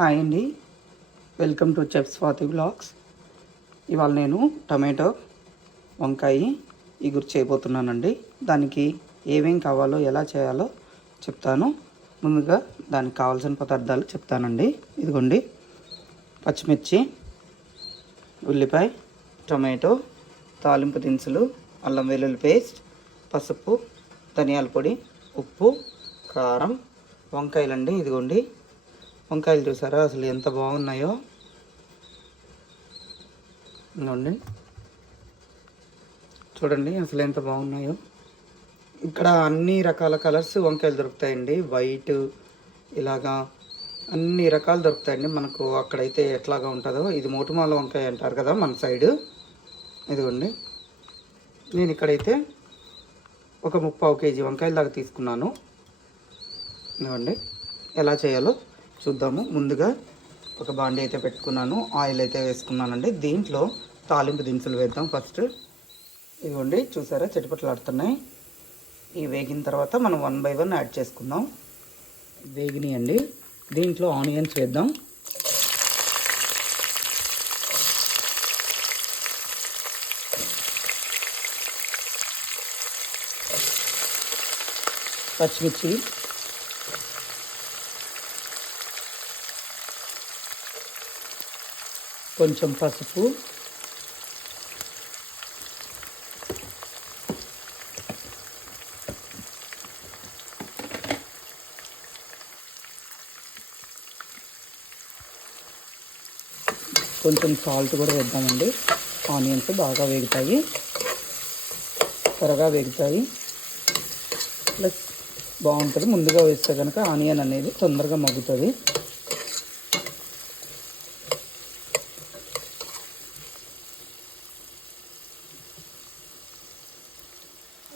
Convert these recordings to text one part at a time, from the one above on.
Hi అండి, welcome to chef Swathi blogs. ఇవాళ నేను టమాటో వంకాయ ఇగురు చేయబోతున్నానండి. దానికి ఏమేం కావాలో ఎలా చేయాలో చెప్తాను. ముందుగా దానికి కావాల్సిన పదార్థాలు చెప్తానండి. ఇదిగోండి, పచ్చిమిర్చి, ఉల్లిపాయ, టమాటో, తాలింపు దినుసులు, అల్లం వెల్లుల్లి పేస్ట్, పసుపు, ధనియాల పొడి, ఉప్పు, కారం, వంకాయలండి. ఇదిగోండి, వంకాయలు చూసారా అసలు ఎంత బాగున్నాయో. ఇదిగోండి, చూడండి అసలు ఎంత బాగున్నాయో. ఇక్కడ అన్ని రకాల కలర్స్ వంకాయలు దొరుకుతాయండి. వైట్, ఇలాగా అన్ని రకాలు దొరుకుతాయండి. మనకు అక్కడైతే ఎట్లాగా ఉంటుందో, ఇది మోటుమాల వంకాయ అంటారు కదా మన సైడు. ఇదిగోండి, నేను ఇక్కడైతే ఒక 3/4 కేజీ వంకాయల దాకా తీసుకున్నాను. ఇదిగోండి, ఎలా చేయాలో చూద్దాము. ముందుగా ఒక బాండీ అయితే పెట్టుకున్నాను, ఆయిల్ అయితే వేసుకున్నానండి. దీంట్లో తాలింపు దినుసులు వేద్దాం ఫస్ట్. ఇవ్వండి, చూసారా చిటపటలాడుతున్నాయి. ఇవి వేగిన తర్వాత మనం 1 by 1 యాడ్ చేసుకుందాం. వేగినాయండి. దీంట్లో ఆనియన్స్ వేద్దాం. పచ్చిమిర్చి, కొంచెం పసుపు, కొంచెం సాల్ట్ కూడా వేద్దామండి. ఆనియన్స్ బాగా వేగుతాయి, త్వరగా వేగుతాయి, ప్లస్ బాగుంటుంది. ముందుగా వేస్తే కనుక ఆనియన్ అనేది తొందరగా మగ్గుతుంది.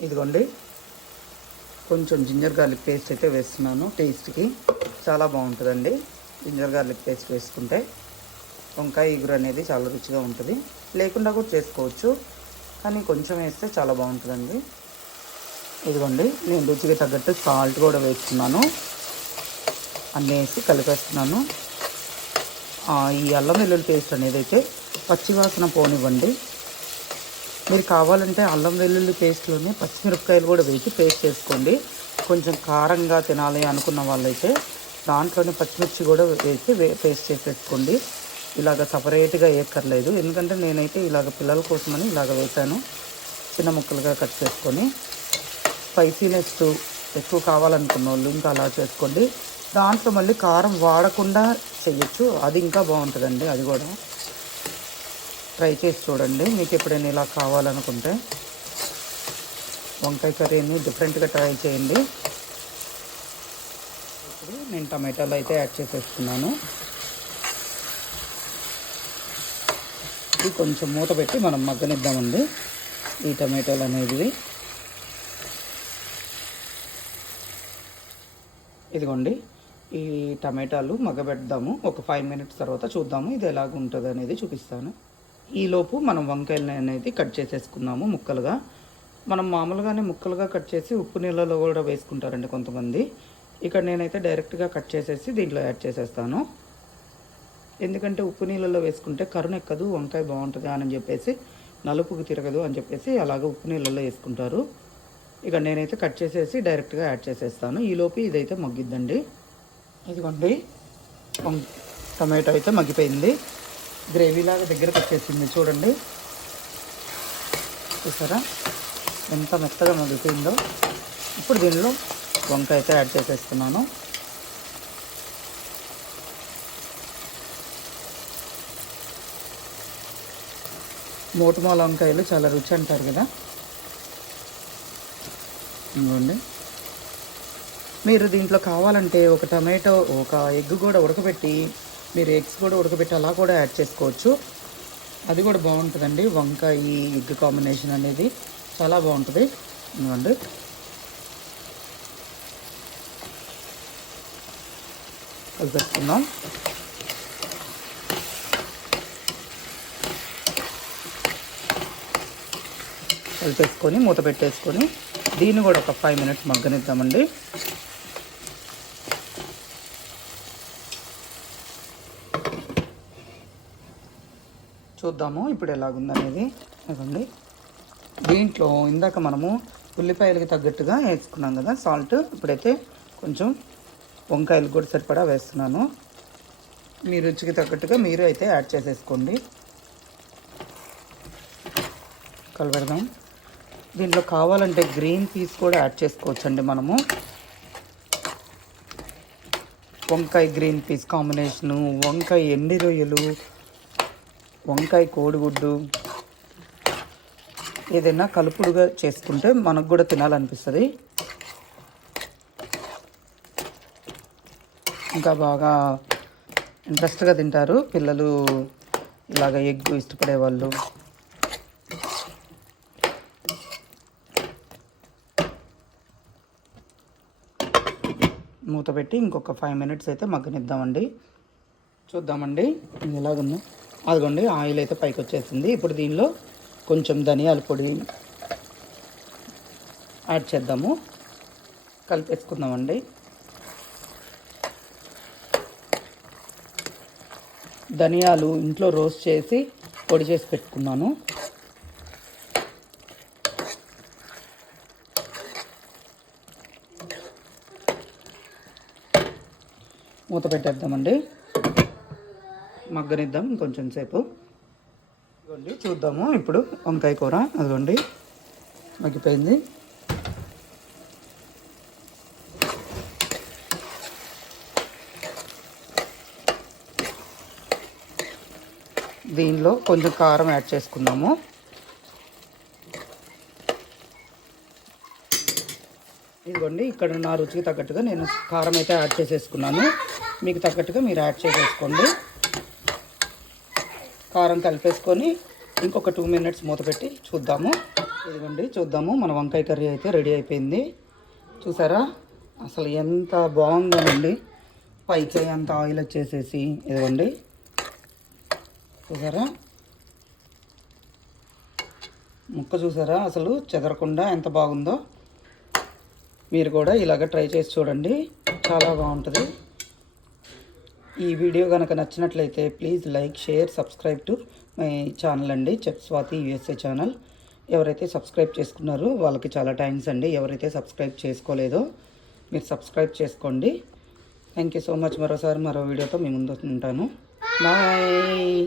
ఇదిగోండి, కొంచెం జింజర్ గార్లిక్ పేస్ట్ అయితే వేస్తున్నాను. టేస్ట్కి చాలా బాగుంటుందండి జింజర్ గార్లిక్ పేస్ట్ వేసుకుంటే. వంకాయ ఇగురు అనేది చాలా రుచిగా ఉంటుంది. లేకుండా కూడా చేసుకోవచ్చు, కానీ కొంచెం వేస్తే చాలా బాగుంటుందండి. ఇదిగోండి, నేను రుచికి తగ్గట్టు సాల్ట్ కూడా వేస్తున్నాను. అన్నీ వేసి కలిపేస్తున్నాను. ఈ అల్లం వెల్లుల్లి పేస్ట్ అనేది అయితే పచ్చివాసన పోనివ్వండి. మీరు కావాలంటే అల్లం వెల్లుల్లి పేస్ట్లోనే పచ్చిమిరపకాయలు కూడా వేసి పేస్ట్ చేసుకోండి. కొంచెం కారంగా తినాలి అనుకున్న వాళ్ళైతే దాంట్లోనే పచ్చిమిర్చి కూడా వేసి పేస్ట్ చేసేసుకోండి. ఇలాగ సపరేట్గా వేయక్కర్లేదు, ఎందుకంటే నేనైతే ఇలాగ పిల్లల కోసమని ఇలాగ వేసాను. చిన్న ముక్కలుగా కట్ చేసుకొని, స్పైసీనెస్ ఎక్కువ కావాలనుకున్న వాళ్ళు ఇంకా అలా చేసుకోండి. దాంట్లో మళ్ళీ కారం వాడకుండా చేయొచ్చు, అది ఇంకా బాగుంటుందండి. అది కూడా ట్రై చేసి చూడండి, మీకు ఎప్పుడైనా ఇలా కావాలనుకుంటే. వంకాయ కర్రీని డిఫరెంట్గా ట్రై చేయండి. ఇప్పుడు నేను టమాటాలు అయితే యాడ్ చేసేస్తున్నాను. ఇది కొంచెం మూత పెట్టి మనం మగ్గనిద్దామండి ఈ టమాటాలు అనేది. ఇదిగోండి, ఈ టమాటాలు మగ్గబెడదాము. ఒక 5 minutes తర్వాత చూద్దాము ఇది ఎలాగ ఉంటుంది అనేది చూపిస్తాను. ఈలోపు మనం వంకాయలు అనేది కట్ చేసేసుకున్నాము ముక్కలుగా. మనం మామూలుగానే ముక్కలుగా కట్ చేసి ఉప్పు నీళ్ళలో కూడా వేసుకుంటారండి కొంతమంది. ఇక్కడ నేనైతే డైరెక్ట్గా కట్ చేసేసి దీంట్లో యాడ్ చేసేస్తాను. ఎందుకంటే ఉప్పు నీళ్ళలో వేసుకుంటే కరుణెక్కదు, వంకాయ బాగుంటుంది అని చెప్పేసి, నలుపుకు తిరగదు అని చెప్పేసి అలాగ ఉప్పు నీళ్ళలో వేసుకుంటారు. ఇక నేనైతే కట్ చేసేసి డైరెక్ట్గా యాడ్ చేసేస్తాను. ఈలోపు ఇదైతే మగ్గిద్దండి. ఇదిగోండి, టమాటో అయితే మగ్గిపోయింది, గ్రేవీలాగా దగ్గరకు వచ్చేసింది. చూడండి, చూసారా ఎంత మెత్తగా మగ్గిపోయిందో. ఇప్పుడు దీనిలో వంకాయ అయితే యాడ్ చేసేస్తున్నాను. మోటుమాల వంకాయలు చాలా రుచి అంటారు కదా. ఇదిగోండి, మీరు దీంట్లో కావాలంటే ఒక టమాటో, ఒక ఎగ్ కూడా ఉడకబెట్టి, మీరు ఎగ్స్ కూడా ఉడకబెట్టి అలా కూడా యాడ్ చేసుకోవచ్చు. అది కూడా బాగుంటుందండి. వంకాయ ఎగ్ కాంబినేషన్ అనేది చాలా బాగుంటుంది. ఇదిగోండి, కలిపేసుకుందాం. కలిపేసుకొని మూత పెట్టేసుకొని దీన్ని కూడా ఒక 5 minutes మగ్గనిద్దామండి. చూద్దాము ఇప్పుడు ఎలాగుందనేది. అదండి దీంట్లో ఇందాక మనము ఉల్లిపాయలకి తగ్గట్టుగా వేసుకున్నాం కదా సాల్ట్. ఇప్పుడైతే కొంచెం వంకాయలు కూడా సరిపడా వేస్తున్నాను. మీ రుచికి తగ్గట్టుగా మీరు అయితే యాడ్ చేసేసుకోండి. కలపెడదాం. దీంట్లో కావాలంటే గ్రీన్ పీస్ కూడా యాడ్ చేసుకోవచ్చండి మనము. వంకాయ గ్రీన్ పీస్ కాంబినేషను, వంకాయ ఎండి రొయ్యలు, వంకాయ కోడిగుడ్డు ఏదైనా కలుపుడుగా చేసుకుంటే మనకు కూడా తినాలనిపిస్తుంది. ఇంకా బాగా ఇంట్రెస్ట్గా తింటారు పిల్లలు, ఇలాగ ఎగ్ ఇష్టపడే వాళ్ళు. మూత పెట్టి ఇంకొక 5 minutes అయితే మగ్గనిద్దామండి. చూద్దామండి ఇది ఎలాగుందో. అదిగోండి ఆయిల్ అయితే పైకి వచ్చేసింది. ఇప్పుడు దీనిలో కొంచెం ధనియాల పొడి యాడ్ చేద్దాము. కలిపేసుకుందామండి. ధనియాలు ఇంట్లో రోస్ట్ చేసి పొడి చేసి పెట్టుకున్నాను. మూత పెట్టేద్దామండి, మగ్గనిద్దాం కొంచెం సేపు. ఇదిగోండి చూద్దాము ఇప్పుడు వంకాయ కూర. అదిగోండి మగ్గిపోయింది. దీనిలో కొంచెం కారం యాడ్ చేసుకుందాము. ఇదిగోండి ఇక్కడ నా రుచికి తగ్గట్టుగా నేను కారం అయితే యాడ్ చేసేసుకున్నాను. మీకు తగ్గట్టుగా మీరు యాడ్ చేసేసుకోండి. కారం కలిపేసుకొని ఇంకొక 2 minutes మూత పెట్టి చూద్దాము. ఇదిగోండి చూద్దాము, మన వంకాయ కర్రీ అయితే రెడీ అయిపోయింది. చూసారా అసలు ఎంత బాగుందోనండి. పైకి అంత ఆయిల్ వచ్చేసేసి ఇదిగోండి చూసారా, ముక్క చూసారా అసలు చెదరకుండా ఎంత బాగుందో. మీరు కూడా ఇలాగ ట్రై చేసి చూడండి, చాలా బాగుంటుంది. ఈ వీడియో కనుక నచ్చినట్లయితే please like, share, subscribe to my channel అండి, చెఫ్ స్వాతి USA ఛానల్. ఎవరైతే సబ్స్క్రైబ్ చేసుకున్నారో వాళ్ళకి చాలా థ్యాంక్స్ అండి. ఎవరైతే సబ్స్క్రైబ్ చేసుకోలేదో మీరు సబ్స్క్రైబ్ చేసుకోండి. Thank you so much. మరోసారి మరో వీడియోతో మీ ముందు ఉంటాను. బాయ్.